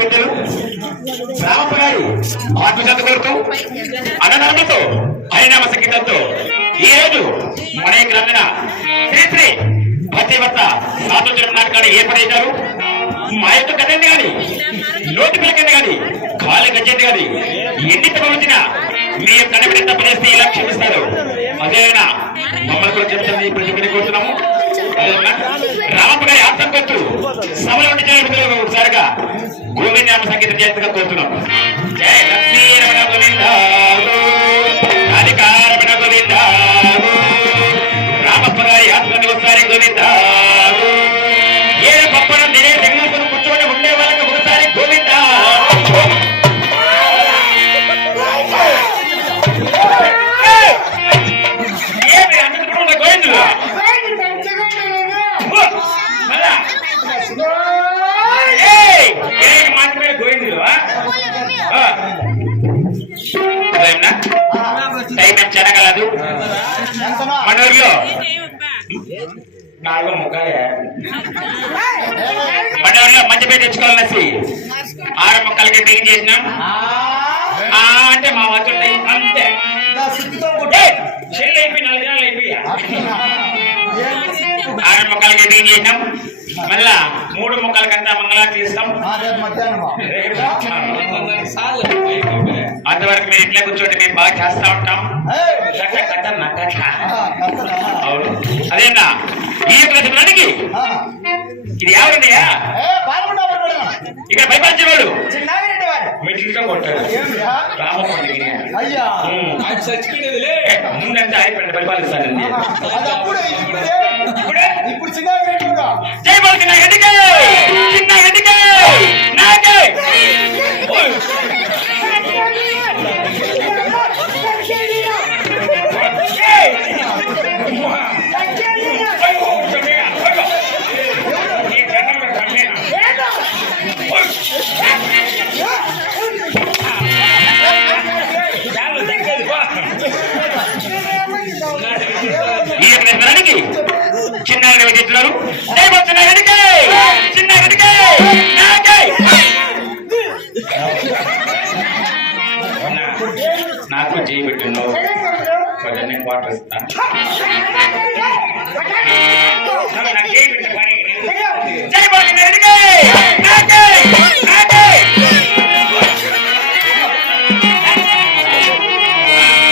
పెద్దలు రామప్ప గారు ఆత్మశాంతి కోరుతూ అన్ననామతో హరినామ సంగీతంతో ఈ రోజు మన గ్రామీణ శ్రీ శ్రీ భక్తివత్త స్వాతంత్ర్యం నాటకాన్ని ఏర్పడేశారు. మా యొక్క కథండి కానీ లోటు పిలకండి కానీ కాళ్ళ గజ్జండి కానీ ఎన్ని తప్పవచ్చిన మీ యొక్క కనబడి తప్పనేస్తే ఇలా క్షమిస్తారు. అదేనా మమ్మల్ని కూడా చెప్తుంది ప్రజలని కోరుతున్నాము. రామప్ప గారి ఆత్మ కొత్తు సభలో ఉండి ఒకసారిగా గోవిందనామ సంగీతం చేతిగా కోరుతున్నాం. జయ లక్ష్మీ రమణ గోవింద అధికారమణ గోవింద రామప్ప గారి ఆత్మని ఒకసారి గోవింద ఏ పప్పను నేనే దగ్గర కూర్చొని ఉండే వాళ్ళకి ఒకసారి గోవింద ఏమి అన్నప్పుడు గోవిందులు మాత్రమే గోవిందులు టైం ఏం చెనగలదు. మన ఊర్లో 4 ముక్కలే మన ఊర్లో మంచి పేరు తెచ్చుకోవాలనేసి 6 ముక్కలకి బిగిన్ చేసినాం. అంటే మా వచ్చి అంతే చెల్లి అయిపోయి 4 దినాలు అయిపోయా 6 ముక్కలకి బిగిన్ చేసినాం. మళ్ళా 3 ముక్కలకంతా మంగళారతి ఇస్తాం. అంతవరకు మీరు ఇంట్లో కూర్చోండి, మేము బాగా చేస్తా ఉంటాం. అవును అదేనా ఈ యొక్క చెప్పడానికి ఇది ఎవరున్నాయా ఇక్కడ భయపరిచేవాడు మెట్లుగా కొట్టాడు రామపండికి ముందంటే అయిపోయింది పరిపాలిస్తానండి. ఇప్పుడు జయబాబు చిన్న ఎదిగే చిన్న ఎదిగే నాకే చిన్న చెప్తున్నారు. చిన్న ఎదిగే చిన్న ఎదిగే నాకే నాకు చేయి పెట్టినావు కొంచెం క్వార్టర్ ఇస్తాను. జై బాబు